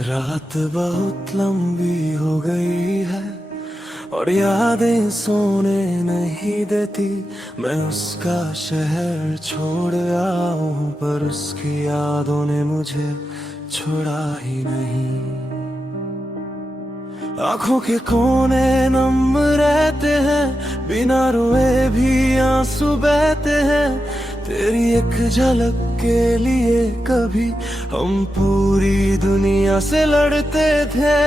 रात बहुत लंबी हो गई है और यादें सोने नहीं देती। मैं उसका शहर छोड़ आऊं पर उसकी यादों ने मुझे छोड़ा ही नहीं। आंखों के कोने नम रहते हैं, बिना रोए भी आंसू बहते हैं। तेरी एक झलक के लिए कभी हम पूरी दुनिया से लड़ते थे।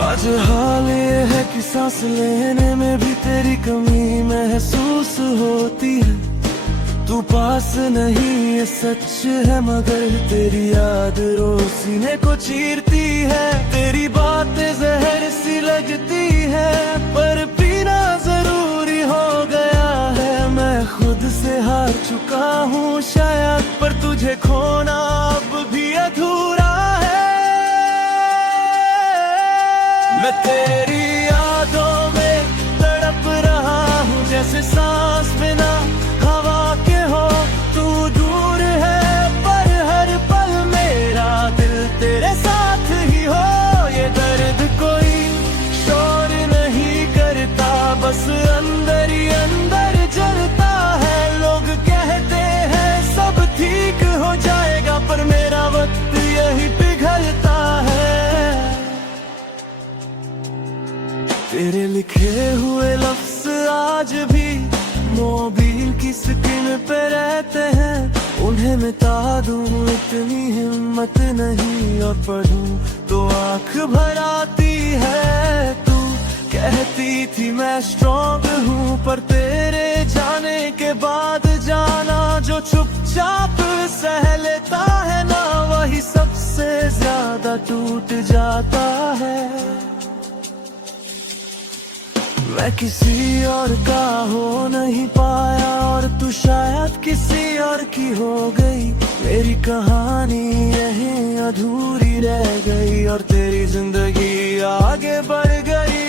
आज हाल ये है कि सांस लेने में भी तेरी कमी महसूस होती है। तू पास नहीं ये सच है, मगर तेरी याद रोज सीने को चीरती है। तेरी बातें जहर सी लगती है पर पीना जरूरी हो गया है। मैं खुद से हार चुका हूँ शायद, पर तुझे खोना अब भी अधूरा है। मैं तेरी यादों में तड़प रहा हूँ, जैसे सांस बिना हवा के हो। तू दूर है पर हर पल मेरा दिल तेरे साथ ही हो। ये दर्द कोई शोर नहीं करता, बस अंदर ही अंदर जलता है। लोग कहते हैं सब ठीक हो जाएगा, पर मेरा वक्त यही पिघलता है। तेरे लिखे हुए लफ्ज आज भी मोबाइल की स्क्रीन पे रहते हैं। उन्हें मिटा दूं इतनी हिम्मत नहीं, और पढ़ूं तो आंख भर आती है। तू कहती थी मैं स्ट्रॉन्ग हूँ, पर तेरे जाने के बाद जाना जो चुपचाप सह लेता है ना, वही सबसे ज्यादा टूट जाता है। मैं किसी और का हो नहीं पाया और तू शायद किसी और की हो गई। मेरी कहानी यहीं अधूरी रह गई और तेरी जिंदगी आगे बढ़ गई।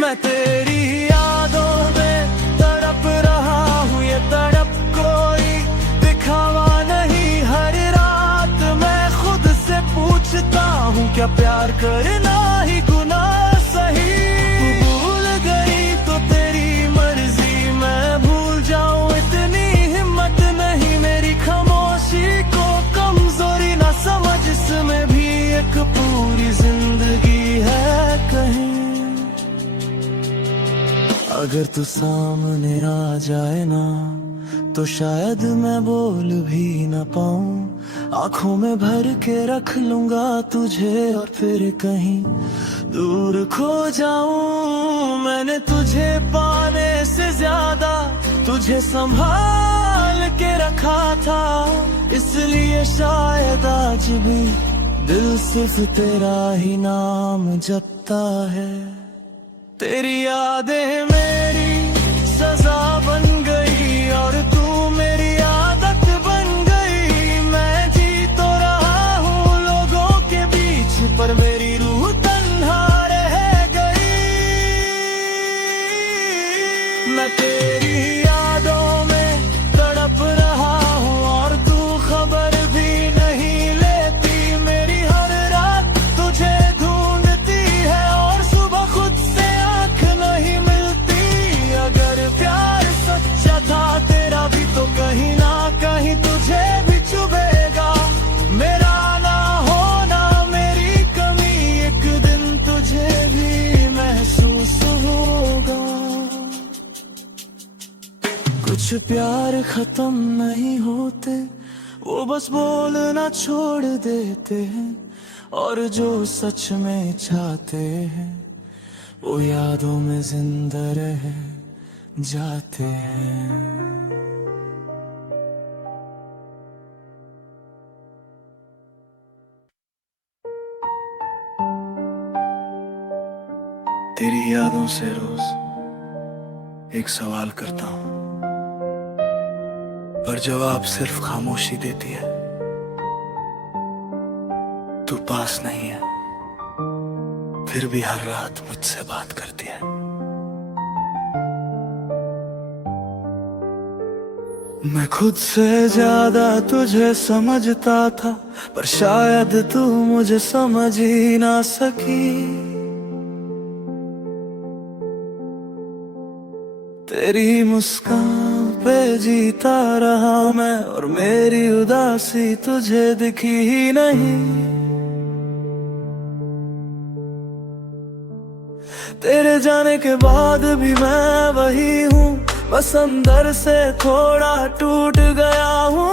मैं तेरी यादों में तड़प रहा हूँ, ये तड़प कोई दिखावा नहीं। हर रात मैं खुद से पूछता हूँ, क्या प्यार करना ही गुनाह सही? तू भूल गई तो तेरी मर्जी, मैं भूल जाऊं इतनी हिम्मत नहीं। मेरी खामोशी को कमजोरी ना समझ, इसमें भी एक पूरी जिंदगी है कहीं। अगर तू सामने आ जाए ना, तो शायद मैं बोल भी ना पाऊं। आंखों में भर के रख लूंगा तुझे और फिर कहीं दूर खो जाऊं। मैंने तुझे पाने से ज्यादा तुझे संभाल के रखा था, इसलिए शायद आज भी दिल सिर्फ तेरा ही नाम जपता है। तेरी यादें मेरी सजा बन गई और तू मेरी आदत बन गई। मैं जी तो रहा हूँ लोगों के बीच, पर मेरी रूह तन्हा रह गई। मैं तेरी यादों में तड़प रहा हूँ और तू खबर भी नहीं लेती। मेरी हर रात तुझे ढूंढती है और सुबह खुद से आंख नहीं मिलती। अगर प्यार सच्चा था तेरा भी, तो कहीं ना कहीं तुझे भी चुभेगा। मेरा ना होना मेरी कमी, एक दिन तुझे भी महसूस होगा। कुछ प्यार खत्म नहीं होते, वो बस बोलना छोड़ देते हैं। और जो सच में चाहते हैं वो यादों में जिंदा रह जाते हैं। तेरी यादों से रोज एक सवाल करता हूँ, पर जवाब सिर्फ खामोशी देती है। तू पास नहीं है, फिर भी हर रात मुझसे बात करती है। मैं खुद से ज्यादा तुझे समझता था, पर शायद तू मुझे समझ ही ना सकी। तेरी मुस्कान पे जीता रहा मैं, और मेरी उदासी तुझे दिखी ही नहीं। तेरे जाने के बाद भी मैं वही हूँ, बस अंदर से थोड़ा टूट गया हूँ।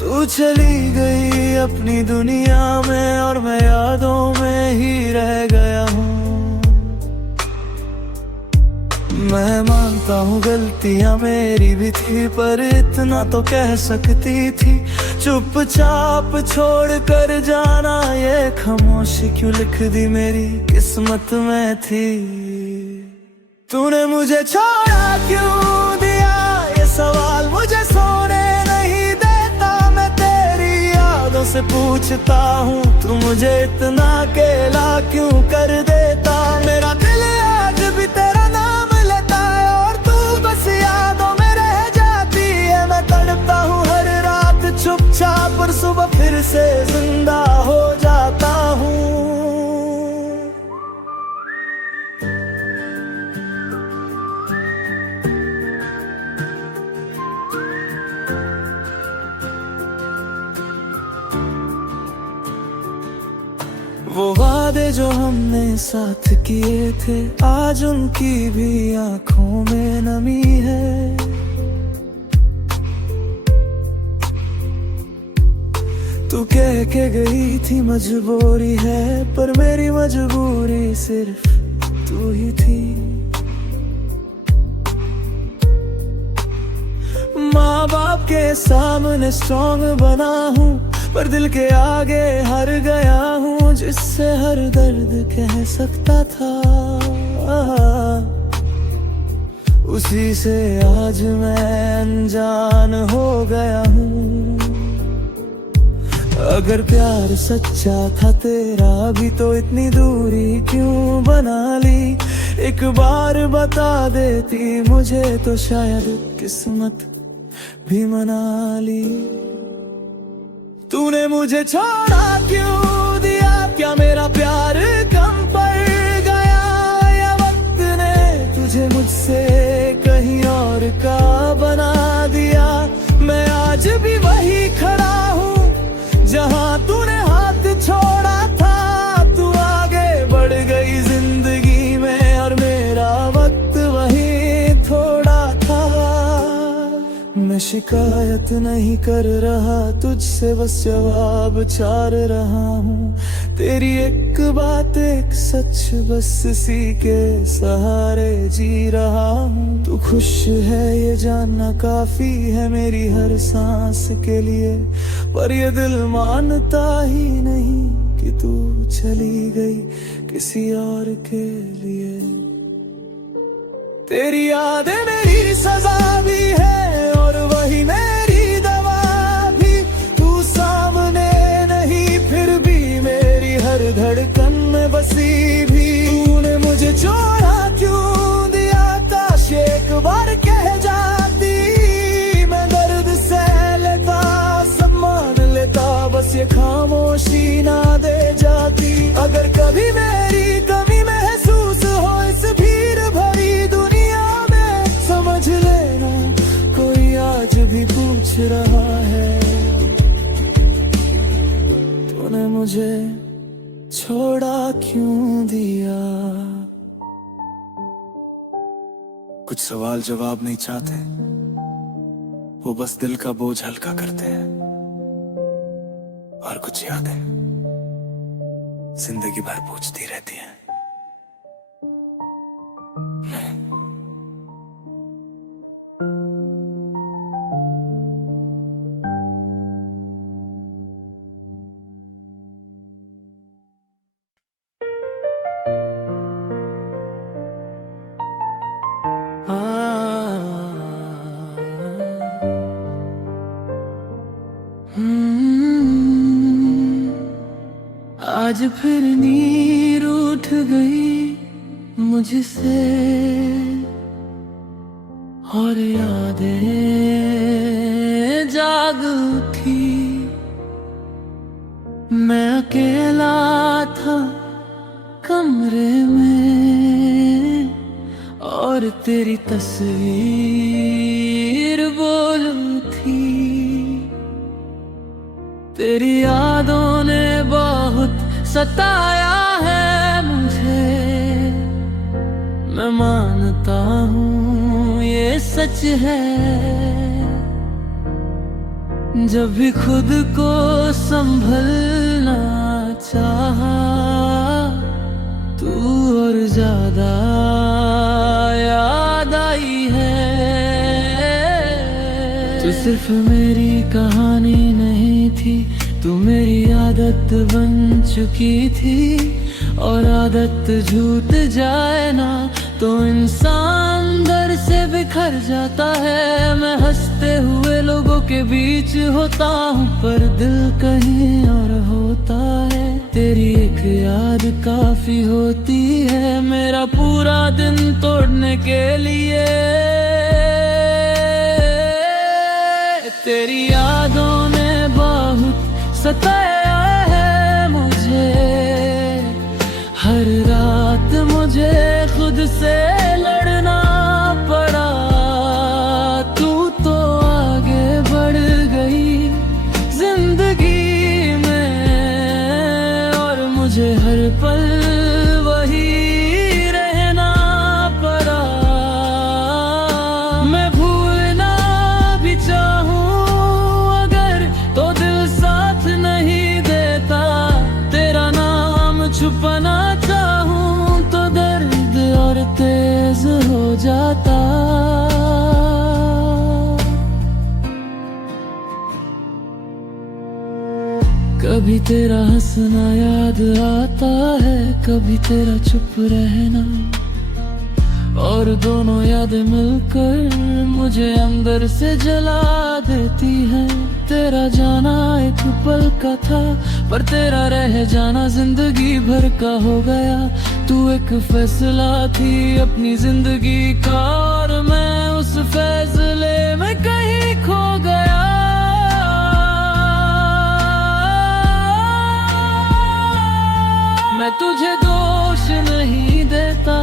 तू चली गई अपनी दुनिया में, और मैं यादों में ही रह गया हूँ। मैं मानता हूँ गलतियाँ मेरी भी थी, पर इतना तो कह सकती थी। चुपचाप छोड़ कर जाना, ये खामोशी क्यों लिख दी मेरी किस्मत में थी। तूने मुझे छोड़ा क्यों दिया, ये सवाल मुझे सोने नहीं देता। मैं तेरी यादों से पूछता हूँ, तू मुझे इतना अकेला क्यों कर देता। मेरा दिल आज भी तेरा नाम लेता है, और तू बस यादों में रह जाती है। मैं तड़पता हूँ हर रात चुपचाप, पर सुबह फिर से जिंदा हो जाता हूँ। वो वादे जो हमने साथ किए थे, आज उनकी भी आंखों में नमी है। तू कह के गई थी मजबूरी है, पर मेरी मजबूरी सिर्फ तू ही थी। माँ बाप के सामने स्ट्रॉन्ग बना हूँ, पर दिल के आगे हार गया हूँ। जिससे हर दर्द कह सकता था, उसी से आज मैं अनजान हो गया हूँ। अगर प्यार सच्चा था तेरा भी, तो इतनी दूरी क्यों बना ली। एक बार बता देती मुझे, तो शायद किस्मत भी मना ली। तूने मुझे छोड़ा क्यों दिया, क्या मेरा प्यार कम पड़ गया, या वक्त ने तुझे मुझसे कहीं और का बना दिया। मैं आज भी वही खड़ा हूँ जहाँ तूने हाथ छोड़ा था। तू आगे बढ़ गई जिंदगी में, और मेरा वक्त वही थोड़ा था। मैं शिकायत नहीं कर रहा तुझसे, बस जवाब चार रहा हूँ। तेरी एक बात एक सच, बस इसी के सहारे जी रहा हूँ। तू खुश है ये जानना काफी है मेरी हर सांस के लिए, पर ये दिल मानता ही नहीं कि तू चली गई किसी और के लिए। तेरी यादें मेरी सजा भी है, और वही मेरी दवा भी। तू सामने नहीं, फिर भी मेरी हर धड़कन में बसी भी। तूने मुझे छोड़ा क्यों दिया, काश एक बार कह जाती। मैं दर्द सह लेता, सब मान लेता, बस ये खामोशी ना दे जाती। अगर कभी मेरी कमी महसूस हो इस भीड़ भरी दुनिया में, समझ लेना कोई आज भी पूछ रहा है, तूने मुझे छोड़ा क्यों दिया। कुछ सवाल जवाब नहीं चाहते, वो बस दिल का बोझ हल्का करते हैं। और कुछ यादें जिंदगी भर पूछती रहती हैं। आज फिर नींद उठ गई मुझसे और यादें जाग उठी। मैं अकेला था कमरे में और तेरी तस्वीर बोल थी। तेरी यादों ने बहुत सताया है मुझे, मैं मानता हूँ ये सच है। जब भी खुद को संभलना चाहा तू और ज्यादा याद आई है। तू सिर्फ मेरी कहानी नहीं थी, तू मेरी आदत बन चुकी थी। और आदत झूठ जाए ना तो इंसान दर से बिखर जाता है। मैं हंसते हुए लोगों के बीच होता हूँ पर दिल कहीं और होता है। तेरी एक याद काफी होती है मेरा पूरा दिन तोड़ने के लिए। तेरी यादों ने बहुत सताया है मुझे, हर रात मुझे खुद से लड़ना पड़ा। तू तो आगे बढ़ गई जिंदगी में और मुझे हर पल वही रहना पड़ा। मैं भूलना भी चाहूं अगर तो दिल साथ नहीं देता। तेरा नाम छुपाना चाहूं तो दर्द और तेज हो जाता। कभी तेरा हंसना याद आता है, कभी तेरा चुप रहना, और दोनों यादें मिलकर मुझे अंदर से जला देती है। तेरा जाना एक पल का था पर तेरा रह जाना जिंदगी भर का हो गया। तू एक फैसला थी अपनी जिंदगी का और मैं उस फैसले में कहीं खो गया। मैं तुझे दोष नहीं देता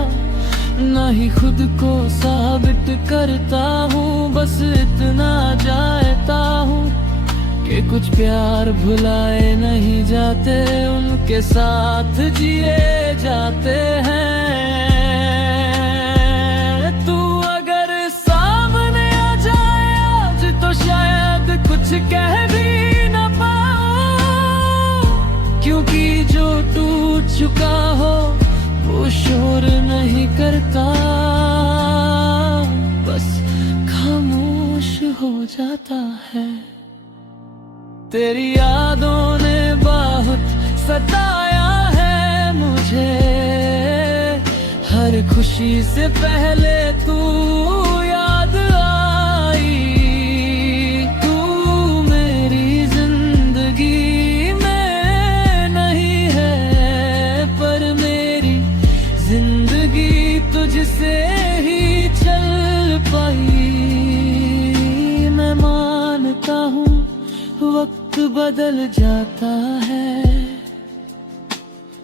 ना ही खुद को साबित करता हूँ, बस इतना जानता हूँ कि कुछ प्यार भुलाए नहीं जाते, उनके साथ जिए जाते हैं। तू अगर सामने आ जाए आज तो शायद कुछ कह भी न पाऊं, क्योंकि जो टूट चुका हो वो शोर नहीं करता, बस खामोश हो जाता है। तेरी यादों ने बहुत सताया है मुझे, हर खुशी से पहले तू याद आई। तू मेरी जिंदगी में नहीं है पर मेरी जिंदगी तुझसे ही चल पाई। मैं मानता हूँ वक्त बदल जाता है,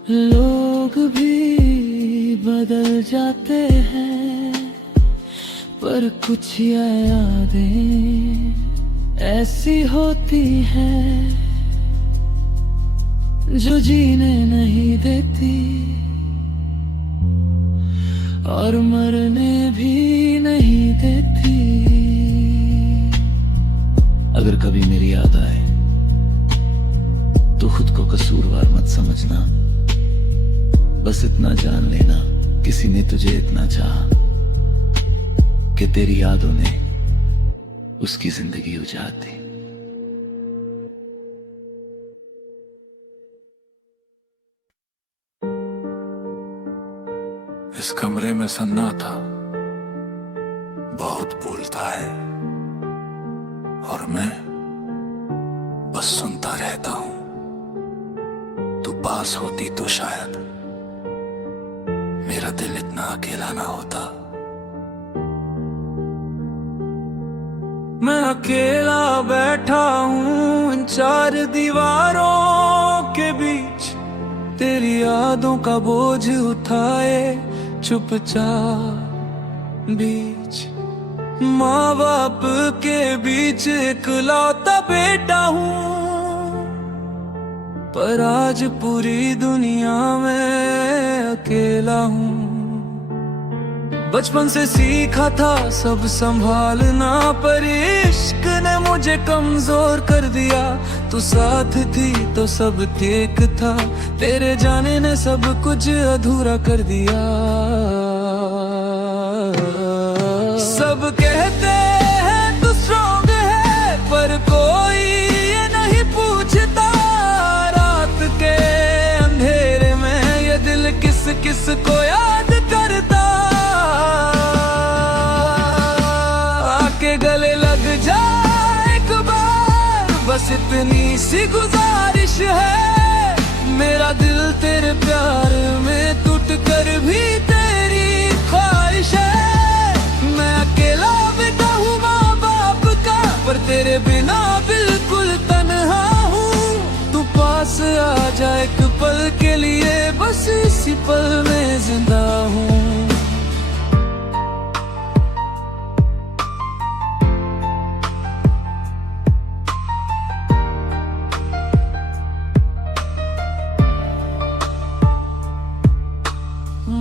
लोग भी बदल जाते हैं, पर कुछ यादें ऐसी होती हैं जो जीने नहीं देती और मरने भी नहीं देती। अगर कभी मेरी याद आए तो खुद को कसूरवार मत समझना, बस इतना जान लेना किसी ने तुझे इतना चाहा कि तेरी यादों ने उसकी जिंदगी उजाड़ दी। इस कमरे में सन्नाटा बहुत बोलता है और मैं बस सुनता रहता हूं। तू पास होती तो शायद मेरा दिल इतना अकेला ना होता। मैं अकेला बैठा हूँ इन चार दीवारों के बीच, तेरी यादों का बोझ उठाए चुपचाप बीच। माँ बाप के बीच इकलौता बेटा हूँ, पर आज पूरी दुनिया में अकेला हूँ। बचपन से सीखा था सब संभालना, पर इश्क ने मुझे कमजोर कर दिया। तू साथ थी तो सब ठीक था, तेरे जाने ने सब कुछ अधूरा कर दिया। सब कहते हैं तू स्ट्रॉन्ग है, पर कोई ये नहीं पूछता रात के अंधेरे में ये दिल किस किस को याद करता। आके गले लग जा एक बार, बस इतनी सी गुजारिश है। मेरा दिल तेरे प्यार में टूट कर भी तेरी ख्वाहिश है। मैं अकेला बेटा हूँ माँ बाप का, पर तेरे बिना बिल्कुल तन्हा हूँ। तू पास आ जा एक पल के लिए, बस इसी पल में जिंदा हूँ।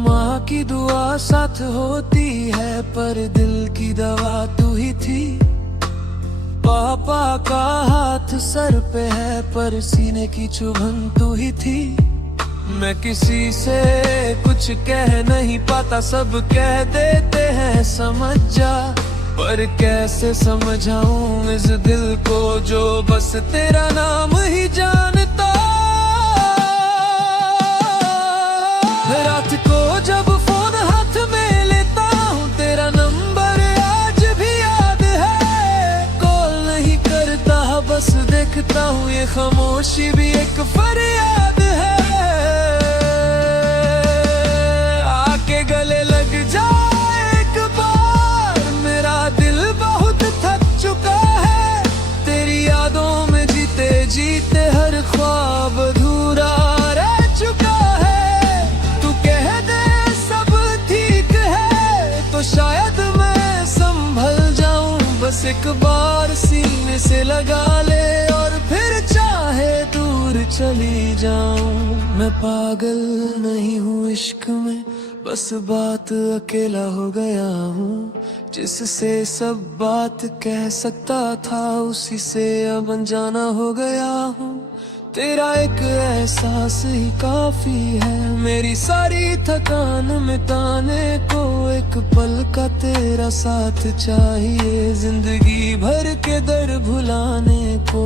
माँ की दुआ साथ होती है, पर दिल की दवा तू ही थी। पापा का हाथ सर पे है, पर सीने की चुभन तू ही थी। मैं किसी से कुछ कह नहीं पाता, सब कह देते हैं समझ जा, पर कैसे समझाऊं इस दिल को जो बस तेरा नाम ही जानता। रात को जब फोन हाथ में लेता हूँ, तेरा नंबर आज भी याद है। कॉल नहीं करता बस देखता हूँ, ये खामोशी भी एक फरियाद है। आके गले लग जा एक बार, मेरा दिल बहुत थक चुका है। तेरी यादों में जीते जीते हर ख्वाब अधूरा रह चुका है। तो शायद मैं संभल जाऊं, बस एक बार सीने से लगा ले और फिर चाहे दूर चली जाऊं। मैं पागल नहीं हूँ इश्क में, बस बात अकेला हो गया हूँ। जिससे सब बात कह सकता था, उसी से अब अनजाना हो गया हूँ। तेरा एक एहसास ही काफी है, मेरी सारी थकान मिटाने को। एक पल का तेरा साथ चाहिए, जिंदगी भर के दर्द भुलाने को।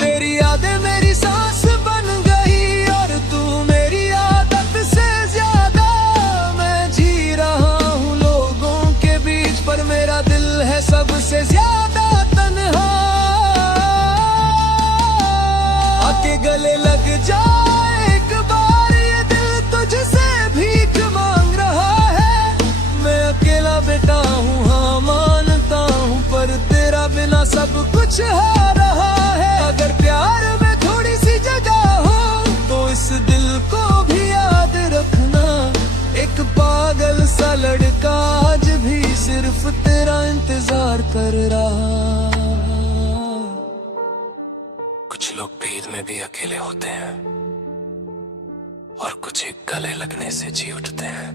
तेरी यादें मेरी सांस बन गई, और तू मेरी आदत से ज्यादा। मैं जी रहा हूँ लोगों के बीच, पर मेरा दिल है सबसे ज्यादा तन्हा। आके गले लग जा एक बार, ये दिल तुझसे भीख मांग रहा है। मैं अकेला बेटा हूँ हाँ मानता हूँ, पर तेरा बिना सब कुछ है रहा है। अगर प्यार में थोड़ी सी जगह हो, तो इस दिल को भी याद रखना। एक पागल सा लड़का आज भी सिर्फ तेरा इंतजार कर रहा। कुछ लोग भीड़ में भी अकेले होते हैं, और कुछ एक गले लगने से जी उठते हैं।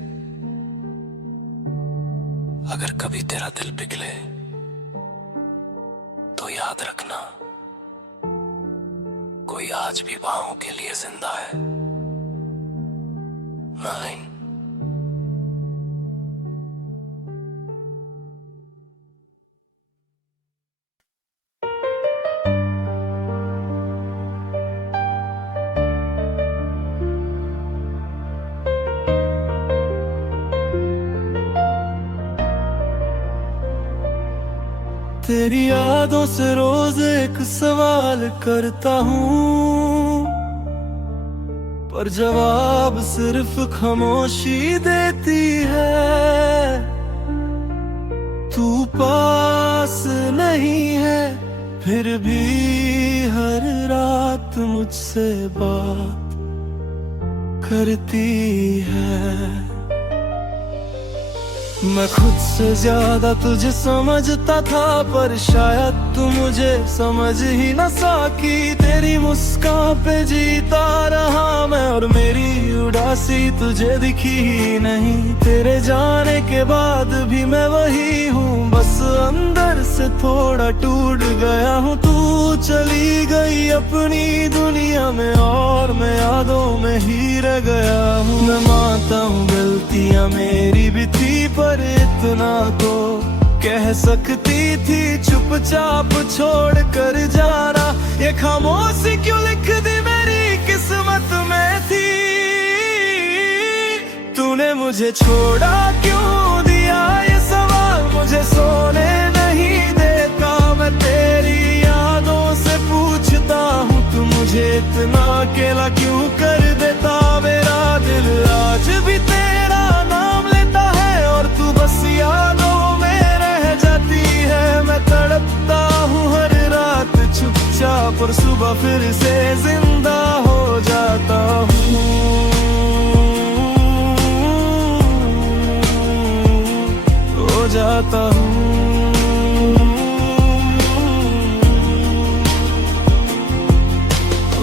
अगर कभी तेरा दिल पिघले तो याद रखना, कोई आज भी बाहों के लिए जिंदा है। 9 तेरी यादों से रोज एक सवाल करता हूँ, पर जवाब सिर्फ खामोशी देती है। तू पास नहीं है फिर भी हर रात मुझसे बात करती है। मैं खुद से ज्यादा तुझे समझता था, पर शायद तू मुझे समझ ही न सकी। तेरी मुस्कान पे जीता रहा मैं, और मेरी उदासी तुझे दिखी ही नहीं। तेरे जाने के बाद भी मैं वही हूँ, बस अंदर से थोड़ा टूट गया हूँ। तू चली गई अपनी दुनिया में, और मैं यादों में ही रह गया हूँ। मैं मानता हूँ गलतियाँ मेरी भी थी, पर इतना तो कह सकती थी चुपचाप छोड़ कर जाना। ये खामोशी क्यों लिख दी मेरी किस्मत में थी। तूने मुझे छोड़ा क्यों दिया ये सवाल मुझे सोने नहीं देता। मैं तेरी यादों से पूछता हूँ, तू मुझे इतना अकेला क्यों कर देता। मेरा दिल आज भी तेरा नाम लेता है, और तू बस यादों में रह जाती है। मैं तड़पता हूँ हर रात चुपचाप, और सुबह फिर से जिंदा हो जाता हूँ। हो जाता हूँ।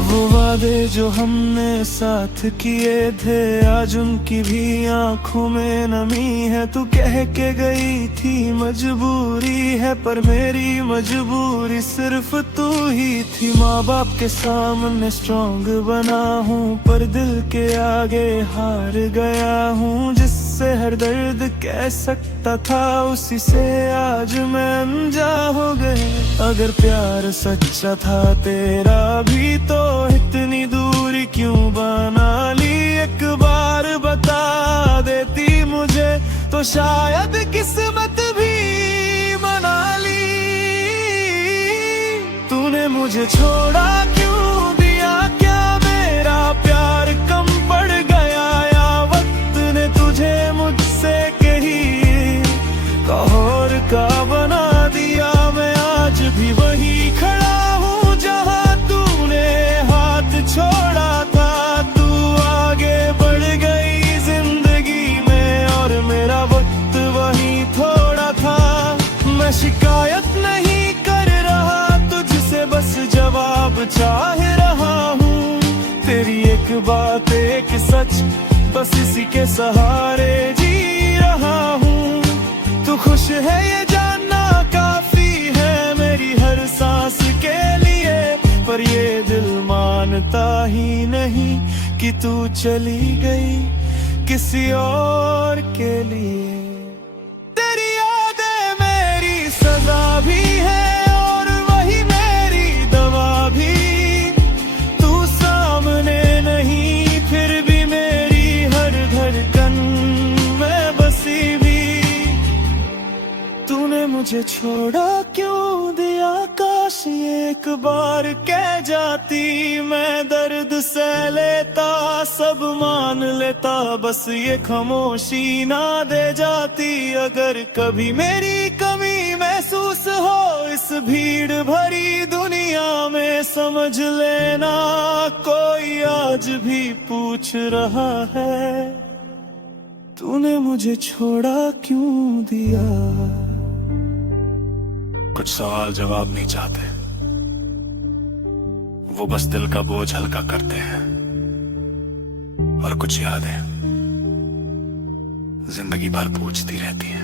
वो वादे जो हमने साथ किए थे, आज उनकी भी आंखों में नमी है। तू कह के गई थी मजबूरी है, पर मेरी मजबूरी सिर्फ तू ही थी। माँ बाप के सामने स्ट्रॉन्ग बना हूँ, पर दिल के आगे हार गया हूँ। जिससे हर दर्द कह सकता था, उसी से आज मैं अनजा हो गए। अगर प्यार सच्चा था तेरा भी, तो इतनी दूरी क्यों बना ली। एक बार बता देती मुझे, तो शायद किस्मत भी मना ली। तूने मुझे छोड़ा क्यों दिया, क्या मेरा प्यार कम पड़ गया, या वक्त ने तुझे मुझसे कही कहर का बना दिया। मैं आज भी वही खड़ा हूँ जहाँ तूने हाथ छोड़ा था। तू आगे बढ़ गई जिंदगी में, और मेरा वक्त वही थोड़ा था। मैं शिकायत नहीं कर रहा तुझसे, बस जवाब चाह रहा हूँ। तेरी एक बात एक सच, बस इसी के सहारे जी रहा हूँ। तू खुश है ये जानना काफी है मेरी हर सांस के लिए, पर ये दिल मानता ही नहीं कि तू चली गई किसी और के लिए। तेरी यादें मेरी सजा भी है, और वही मेरी दवा भी। तू सामने नहीं फिर भी मेरी हर धड़कन में बसी भी। तूने मुझे छोड़ा क्यों दिया, काश ये एक बार कह जाती। मैं दर्द सह लेता, सब मान लेता, बस ये खामोशी ना दे जाती। अगर कभी मेरी कमी महसूस हो इस भीड़ भरी दुनिया में, समझ लेना कोई आज भी पूछ रहा है, तूने मुझे छोड़ा क्यों दिया। कुछ सवाल जवाब नहीं चाहते, वो बस दिल का बोझ हल्का करते हैं। और कुछ यादें जिंदगी भर पूछती रहती हैं।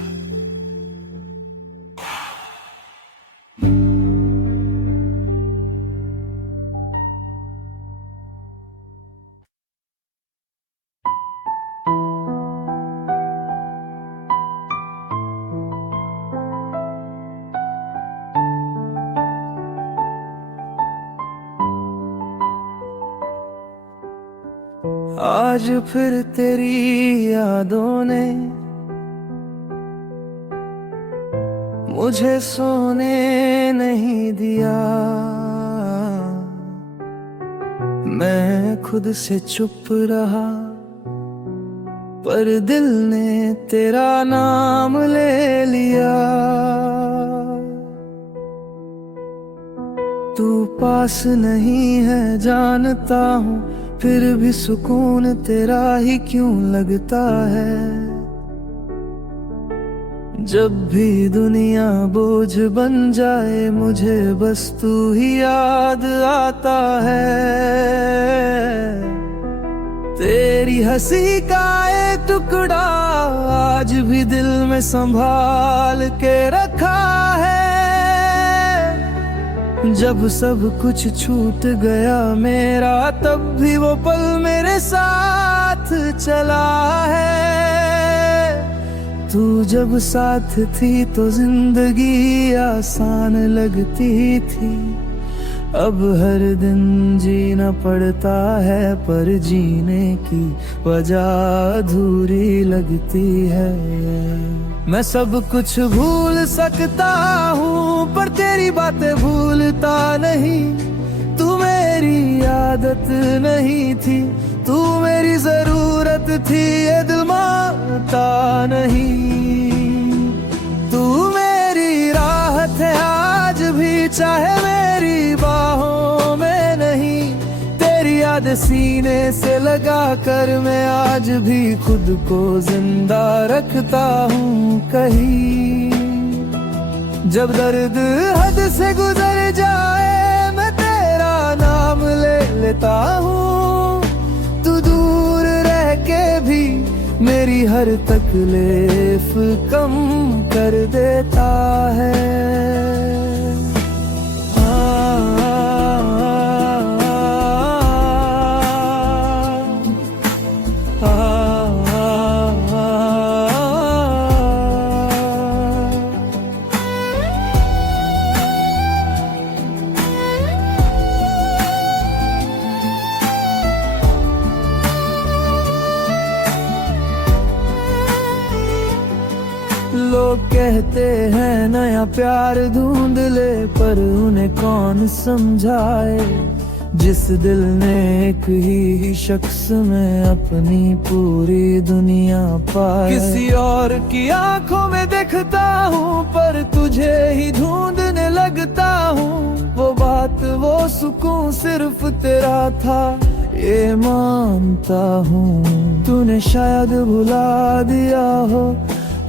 आज फिर तेरी यादों ने मुझे सोने नहीं दिया। मैं खुद से चुप रहा, पर दिल ने तेरा नाम ले लिया। तू पास नहीं है जानता हूँ, फिर भी सुकून तेरा ही क्यों लगता है। जब भी दुनिया बोझ बन जाए, मुझे बस तू ही याद आता है। तेरी हंसी का एक टुकड़ा आज भी दिल में संभाल के रखा है। जब सब कुछ छूट गया मेरा, तब भी वो पल मेरे साथ चला है। तू जब साथ थी तो जिंदगी आसान लगती थी। अब हर दिन जीना पड़ता है, पर जीने की वजह अधूरी लगती है। मैं सब कुछ भूल सकता हूँ, पर तेरी बातें भूलता नहीं। तू मेरी आदत नहीं थी, तू मेरी जरूरत थी, ये दिल मानता नहीं। तू मेरी राहत है आज भी, चाहे मेरी बाहों में नहीं। तेरी याद सीने से लगा कर मैं आज भी खुद को जिंदा रखता हूँ कहीं। जब दर्द हद से गुजर जाए, मैं तेरा नाम ले लेता हूँ। तू दूर रह के भी मेरी हर तकलीफ कम कर देता है। लोग कहते हैं नया प्यार ढूंढ ले, पर उन्हें कौन समझाए। जिस दिल ने एक ही शख्स में अपनी पूरी दुनिया पाए। किसी और की आंखों में देखता हूँ, पर तुझे ही ढूंढने लगता हूँ। वो बात वो सुकून सिर्फ तेरा था, ये मानता हूँ। तूने शायद भुला दिया हो,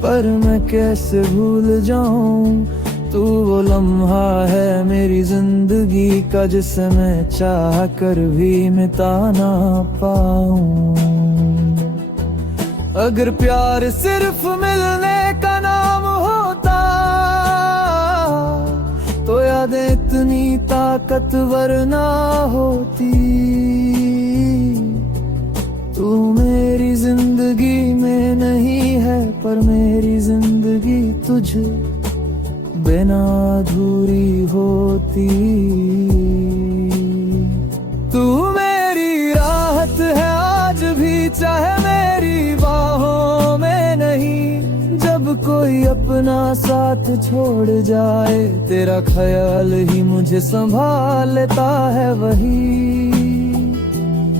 पर मैं कैसे भूल जाऊं। तू वो लम्हा है मेरी जिंदगी का, जिसे मैं चाह कर भी मिटा ना पाऊं। अगर प्यार सिर्फ मिलने का नाम होता, तो यादें इतनी ताकतवर ना होती। तू मेरी जिंदगी में नहीं है, पर मेरी जिंदगी तुझ बिना अधूरी होती। तू मेरी राहत है आज भी, चाहे मेरी बाहों में नहीं। जब कोई अपना साथ छोड़ जाए, तेरा ख्याल ही मुझे संभाल लेता है वही।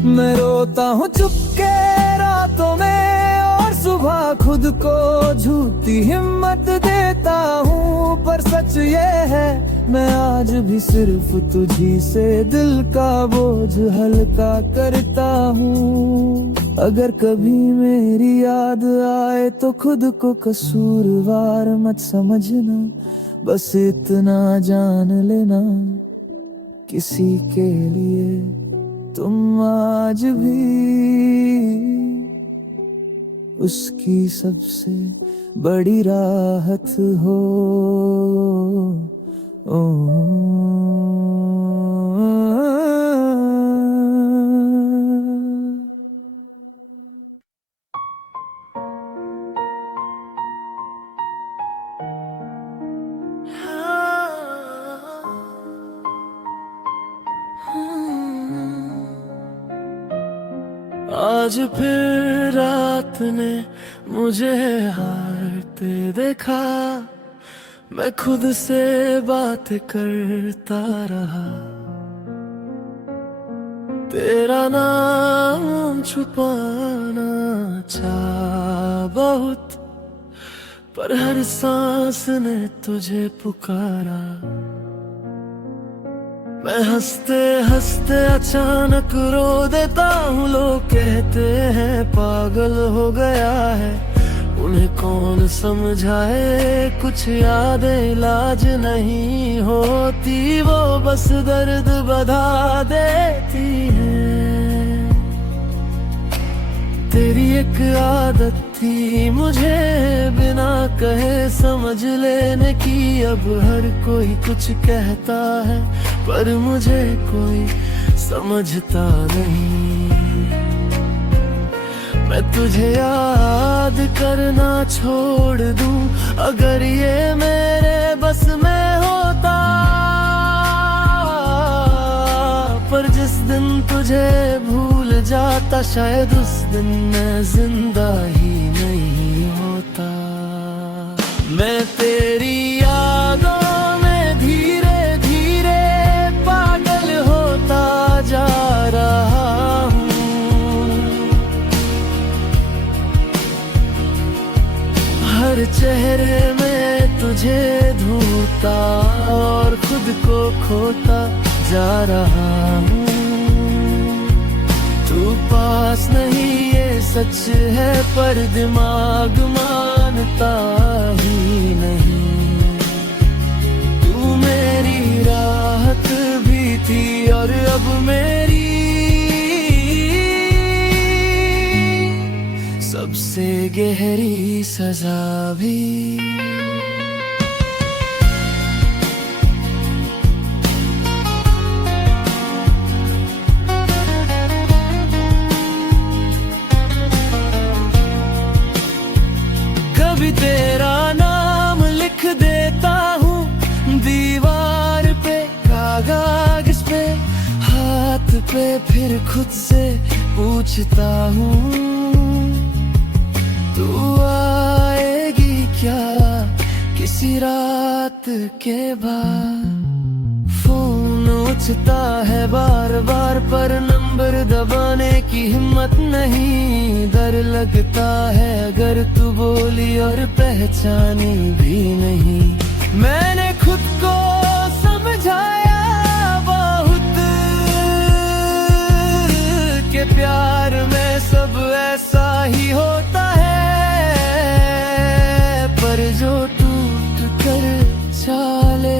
मैं रोता हूँ चुपके रातों में, और सुबह खुद को झूठी हिम्मत देता हूँ। पर सच ये है, मैं आज भी सिर्फ तुझी से दिल का बोझ हल्का करता हूँ। अगर कभी मेरी याद आए, तो खुद को कसूरवार मत समझना। बस इतना जान लेना, किसी के लिए तुम आज भी उसकी सबसे बड़ी राहत हो। आज फिर रात ने मुझे हारते देखा। मैं खुद से बात करता रहा, तेरा नाम छुपाना चाहा बहुत, पर हर सांस ने तुझे पुकारा। मैं हंसते हंसते अचानक रो देता हूँ, लोग कहते हैं पागल हो गया है। उन्हें कौन समझाए, कुछ यादें इलाज नहीं होती, वो बस दर्द बढ़ा देती है। तेरी एक आदत थी मुझे बिना कहे समझ लेने की, अब हर कोई कुछ कहता है पर मुझे कोई समझता नहीं। मैं तुझे याद करना छोड़ दूं, अगर ये मेरे बस में होता, पर जिस दिन तुझे भूल जाता, शायद उस दिन मैं जिंदा ही नहीं होता। मैं तेरी यादों में धीरे धीरे पागल होता जा रहा हूँ। हर चेहरे में तुझे ढूंढता और खुद को खोता जा रहा हूँ। तू पास नहीं ये सच है, पर दिमाग मानता ही नहीं। तू मेरी राहत भी थी और अब मेरी सबसे गहरी सजा भी। कभी तेरा नाम लिख देता हूँ दीवार पे, कागज पे, हाथ पे, फिर खुद से पूछता हूँ तू आएगी क्या किसी रात के बाद। फोन उठता है बार बार, पर नंबर दबाने की हिम्मत नहीं। डर लगता है अगर तू बोली और पहचानी भी नहीं। मैंने खुद को समझाया बहुत कि प्यार में सब ऐसा ही होता है, पर जो टूट कर चाले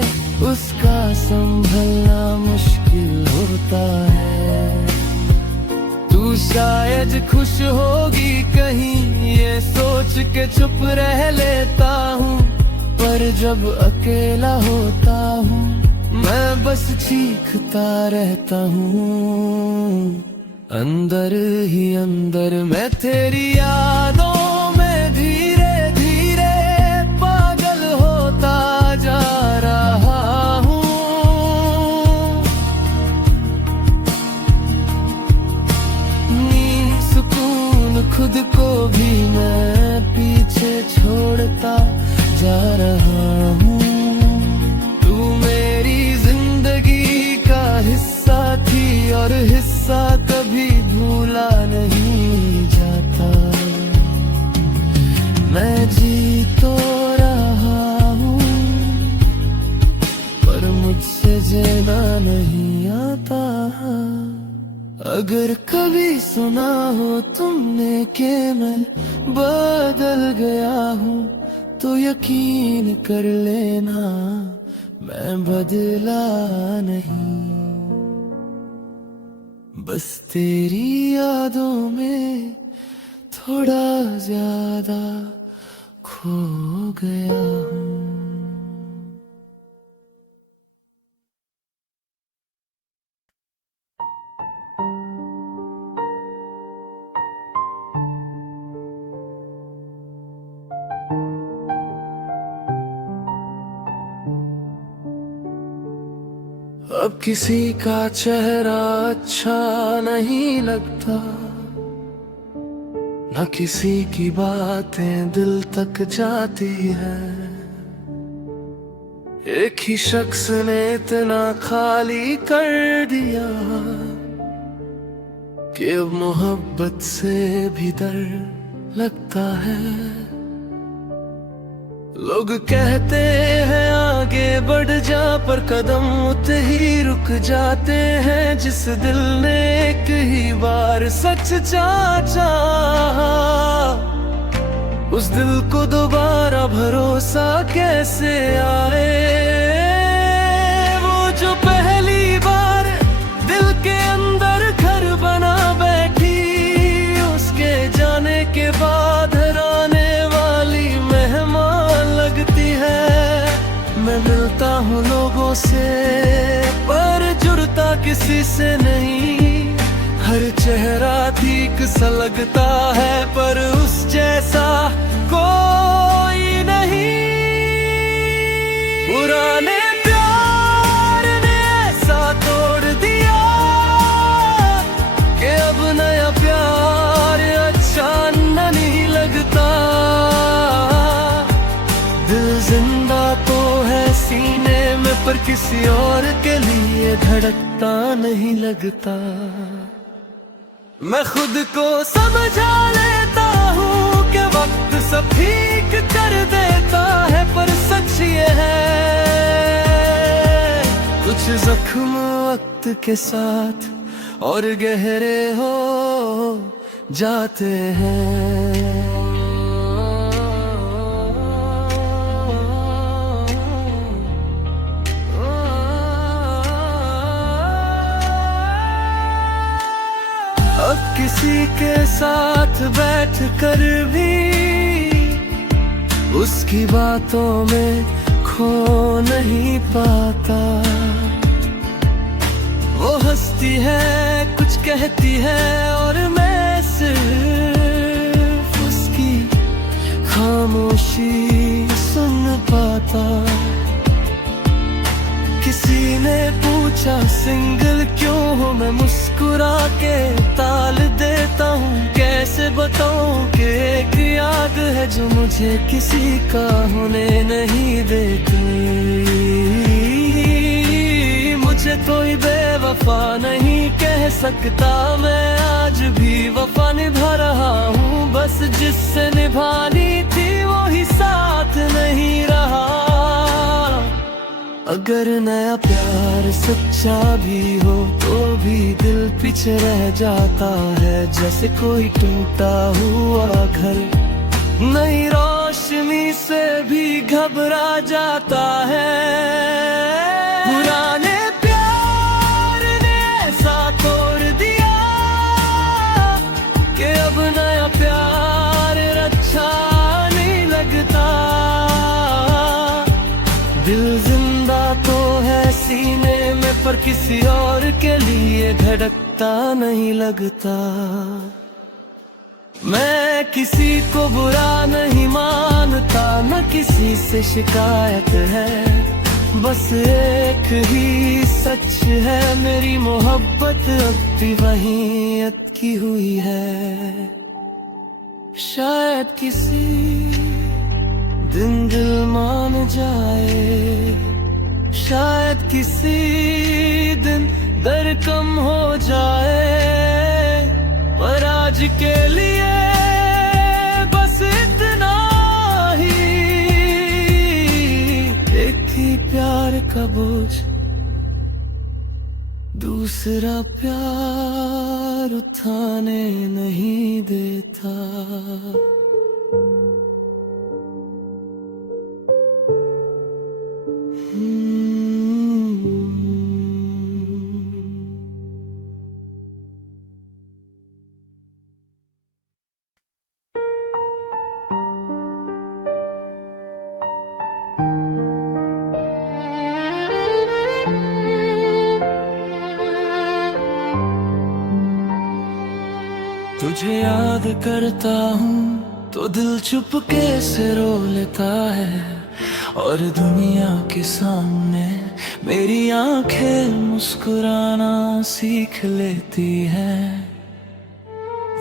उसका संभलना मुश्किल होता है। तू शायद खुश होगी कहीं ये सोच के चुप रह लेता हूँ, पर जब अकेला होता हूँ मैं बस चीखता रहता हूँ। अंदर ही अंदर मैं तेरी यादों में धीरे धीरे पागल होता जा रहा हूँ। नींद सुकून खुद को भी मैं पीछे छोड़ता जा रहा हूँ। तू मेरी जिंदगी का हिस्सा थी और हिस्सा कभी भूला नहीं जाता। मैं जी तो रहा हूँ पर मुझसे जीना नहीं आता। अगर कभी सुना हो तुमने कि मैं बदल गया हूँ, तो यकीन कर लेना मैं बदला नहीं। बस तेरी यादों में थोड़ा ज्यादा खो गया हूँ। अब किसी का चेहरा अच्छा नहीं लगता, न किसी की बातें दिल तक जाती है। एक ही शख्स ने इतना खाली कर दिया कि अब मोहब्बत से भी डर लगता है। लोग कहते हैं आगे बढ़ जा, पर कदम उतने ही रुक जाते हैं। जिस दिल ने एक ही बार सच चाहा, उस दिल को दोबारा भरोसा कैसे आए। वो जो पहली बार दिल के अंदर घर बना बैठी, उसके जाने के बाद हराने वाली मेहमान लगती है। मैं मिलता हूँ लोगों से पर जुड़ता किसी से नहीं। हर चेहरा ठीक सा लगता है पर उस जैसा कोई नहीं। पुराने प्यार ने ऐसा तोड़ दिया कि अब नया प्यार अच्छा नहीं लगता। दिल जिंदा तो है सीने में, पर किसी और के लिए धड़कता नहीं लगता। मैं खुद को समझा लेता हूँ कि वक्त सब ठीक कर देता है, पर सच ये है कुछ जख्म वक्त के साथ और गहरे हो जाते हैं। अब किसी के साथ बैठ कर भी उसकी बातों में खो नहीं पाता। वो हंसती है, कुछ कहती है और मैं सिर्फ उसकी खामोशी सुन पाता। किसी ने पूछा सिंगल क्यों हो, मैं मुस्कुरा के ताल देता हूँ। कैसे बताऊँ कि एक याद है जो मुझे किसी का होने नहीं देती। मुझे कोई बेवफा नहीं कह सकता, मैं आज भी वफा निभा रहा हूँ। बस जिससे निभानी थी वो ही साथ नहीं रहा। अगर नया प्यार सच्चा भी हो तो भी दिल पीछे रह जाता है। जैसे कोई टूटा हुआ घर नई रोशनी से भी घबरा जाता है। पुराने प्यार ने ऐसा तोड़ दिया कि अब नया प्यार अच्छा नहीं लगता। दिल जिंदा तो है सीने में, पर किसी और के लिए धड़कता नहीं लगता। मैं किसी को बुरा नहीं मानता, न किसी से शिकायत है। बस एक ही सच है, मेरी मोहब्बत अब भी वहीं अटकी हुई है। शायद किसी दिन दिल मान जाए, शायद किसी दिन दर्द कम हो जाए। पर आज के लिए बस इतना ही, एक ही प्यार का बोझ दूसरा प्यार उठाने नहीं देता। तुझे याद करता हूँ तो दिल चुपके से रो लेता है, और दुनिया के सामने मेरी आंखें मुस्कुराना सीख लेती हैं।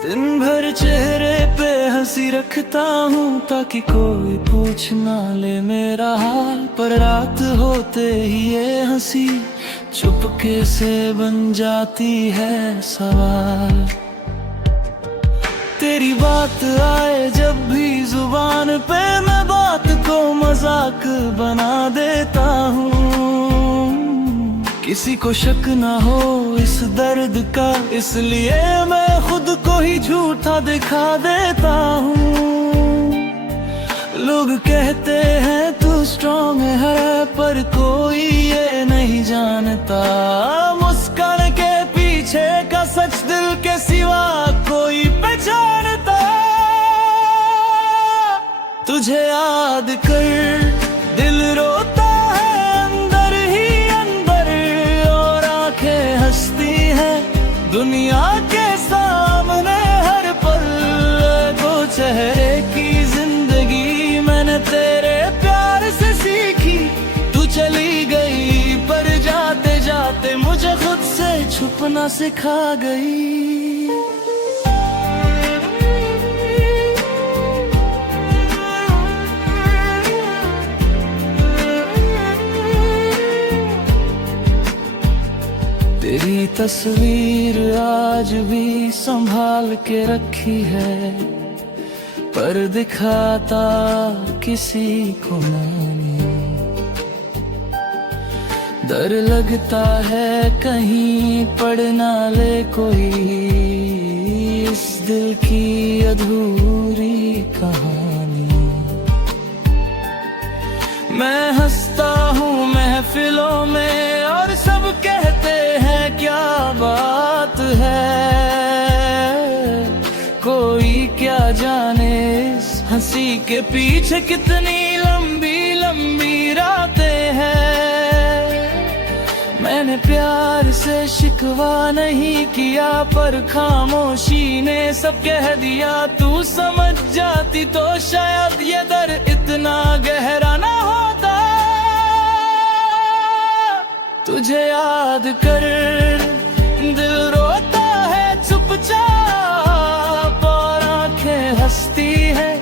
दिन भर चेहरे पे हंसी रखता हूँ ताकि कोई पूछ ना ले मेरा हाल, पर रात होते ही ये हंसी चुपके से बन जाती है सवाल। तेरी बात आए जब भी जुबान पे, मैं बात को मजाक बना देता हूँ। किसी को शक ना हो इस दर्द का, इसलिए मैं खुद को ही झूठा दिखा देता हूँ। लोग कहते हैं तू स्ट्रॉन्ग है, पर कोई ये नहीं जानता मुस्कान के पीछे का सच दिल के सिवा कोई पहचानता। तुझे याद कर दिल रोता है अंदर ही अंदर, और आंखें हंसती हैं दुनिया के सामने हर पल। दो चेहरे की जिंदगी मैंने तेरे प्यार से सीखी, तू चली गई पर जाते जाते मुझे खुद से छुपना सिखा गई। तेरी तस्वीर आज भी संभाल के रखी है, पर दिखाता किसी को नहीं। डर लगता है कहीं पढ़ ना ले कोई इस दिल की अधूरी कहानी। मैं हंसता हूँ महफिलों में और सब कहते हैं क्या बात है, कोई क्या जाने इस हंसी के पीछे कितनी लंबी लंबी रातें हैं। मैंने प्यार से शिकवा नहीं किया, पर खामोशी ने सब कह दिया। तू समझ जाती तो शायद ये दर्द इतना गहरा ना होता। तुझे याद कर दिल रोता है चुपचाप, और आंखें हंसती हैं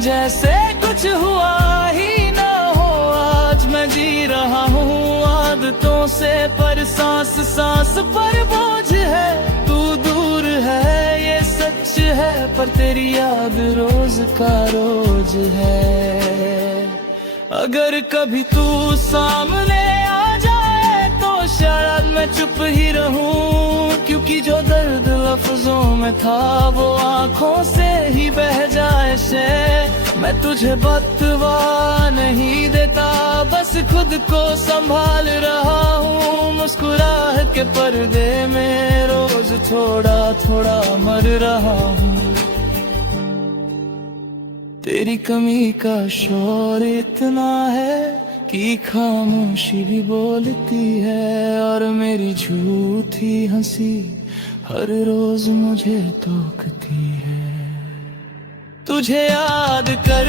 जैसे कुछ हुआ ही ना हो। आज मैं जी रहा हूँ आदतों से, पर सांस सांस पर बोझ है। तू दूर है ये सच है, पर तेरी याद रोज का रोज है। अगर कभी तू सामने आ जाए तो शायद मैं चुप ही रहूं, क्योंकि जो दर्द लफ्जों में था वो आंखों से ही बह जाए से। मैं तुझे बतवा नहीं देता, बस खुद को संभाल रहा हूँ। मुस्कुराहट के पर्दे में रोज थोड़ा थोड़ा मर रहा हूँ। तेरी कमी का शोर इतना है कि खामोशी भी बोलती है, और मेरी झूठी हंसी हर रोज मुझे टोकती है। तुझे याद कर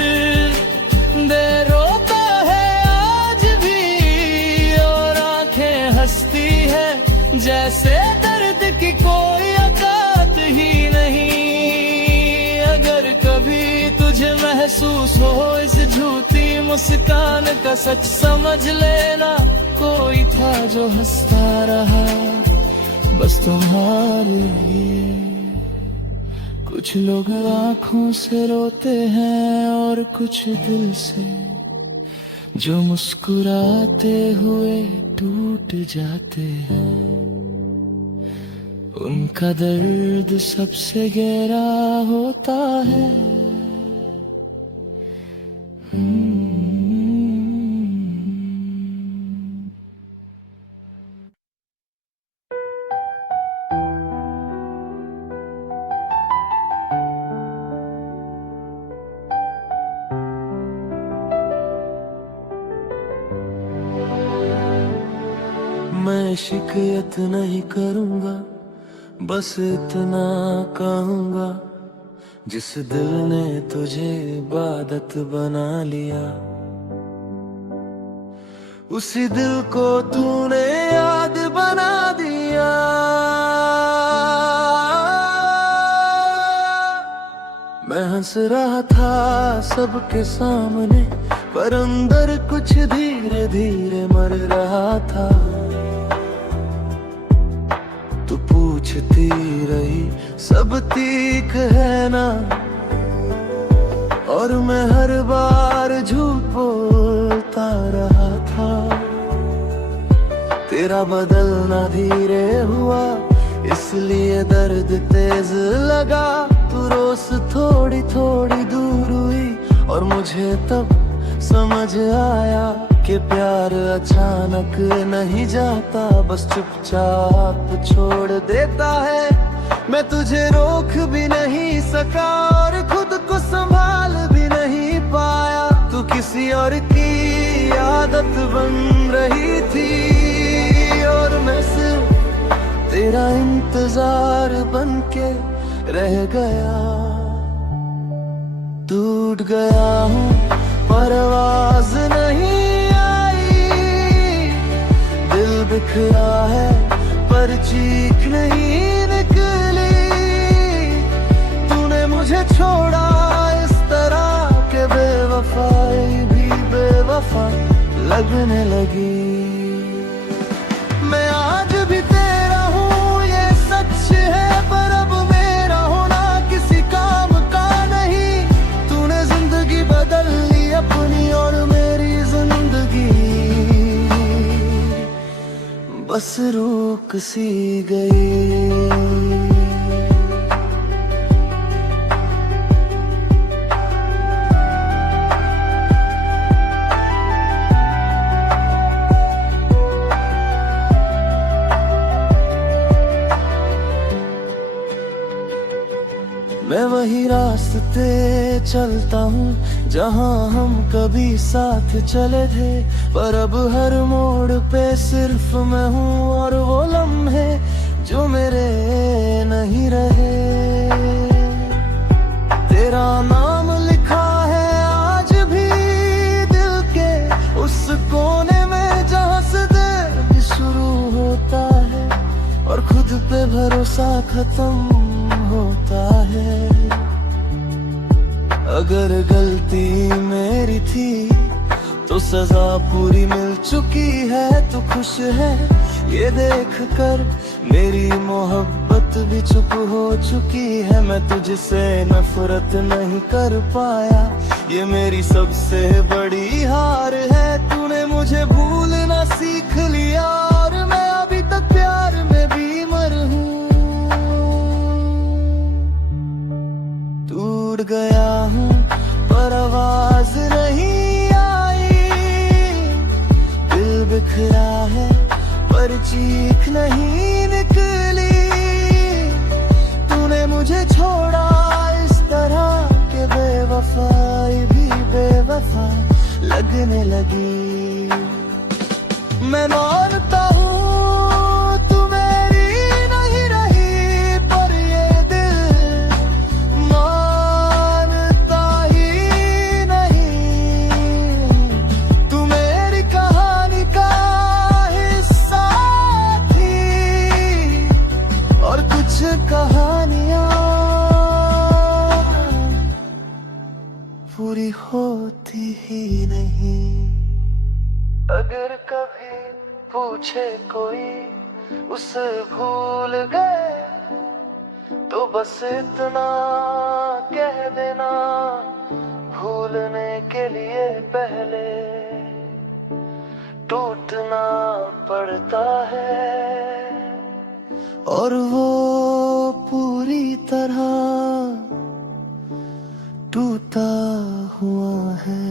दे रोता है आज भी, और आंखें हंसती है जैसे दर्द की कोई औकात ही नहीं। अगर कभी तुझे महसूस हो इस झूठी मुस्कान का सच, समझ लेना कोई था जो हंसता रहा बस तुम्हारे लिए। कुछ लोग आंखों से रोते हैं और कुछ दिल से, जो मुस्कुराते हुए टूट जाते हैं। उनका दर्द सबसे गहरा होता है। मैं शिकायत नहीं करूंगा, बस इतना कहूंगा, जिस दिल ने तुझे इबादत बना लिया, उसी दिल को तूने याद बना दिया। हंस रहा था सबके सामने, पर अंदर कुछ धीरे धीरे मर रहा था। तू पूछती रही सब ठीक है ना, और मैं हर बार झूठ बोलता रहा था। तेरा बदलना धीरे हुआ, इसलिए दर्द तेज लगा। तू रोज थोड़ी थोड़ी दूर हुई, और मुझे तब समझ आया कि प्यार अचानक नहीं जाता, बस चुपचाप छोड़ देता है। मैं तुझे रोक भी नहीं सका और खुद को संभाल भी नहीं पाया। तू किसी और की आदत बन रही थी, और मैं सिर्फ तेरा इंतजार बनके रह गया। टूट गया हूँ पर आवाज नहीं आई, दिल बिखरा है पर चीख नहीं निकली। तूने मुझे छोड़ा इस तरह के बेवफाई भी बेवफा लगने लगी। मैं आज भी तेरा हूँ ये सच है, पर अब मेरा होना किसी काम का नहीं। तूने जिंदगी बदल ली अपनी, और मेरी जिंदगी बस रुक सी गई। मैं वही रास्ते चलता हूँ जहाँ हम कभी साथ चले थे, पर अब हर मोड़ पे सिर्फ मैं हूँ, और वो लम्हे जो मेरे नहीं रहे। तेरा नाम लिखा है आज भी दिल के उस कोने में, जहाँ से दर्द शुरू होता है और खुद पे भरोसा खत्म होता है। अगर गलती मेरी थी तो सजा पूरी मिल चुकी है। तू खुश है ये देख कर, मेरी मोहब्बत भी चुप हो चुकी है। मैं तुझसे नफरत नहीं कर पाया, ये मेरी सबसे बड़ी हार है। तूने मुझे भूलना सीख लिया, और मैं अभी तक प्यार में बीमार हूँ। टूट गया हूँ पर आवाज नहीं आई, दिल बिखरा है पर चीख नहीं निकली। तूने मुझे छोड़ा इस तरह के बेवफाई भी बेवफा लगने लगी। मैं मानता हूँ तू मेरी नहीं रही, पर ये दिल मानता ही नहीं। तू मेरी कहानी का हिस्सा थी, और कुछ कहानियां पूरी होती ही नहीं। अगर कभी पूछे कोई उसे भूल गए, तो बस इतना कह देना, भूलने के लिए पहले टूटना पड़ता है, और वो पूरी तरह टूटा हुआ है।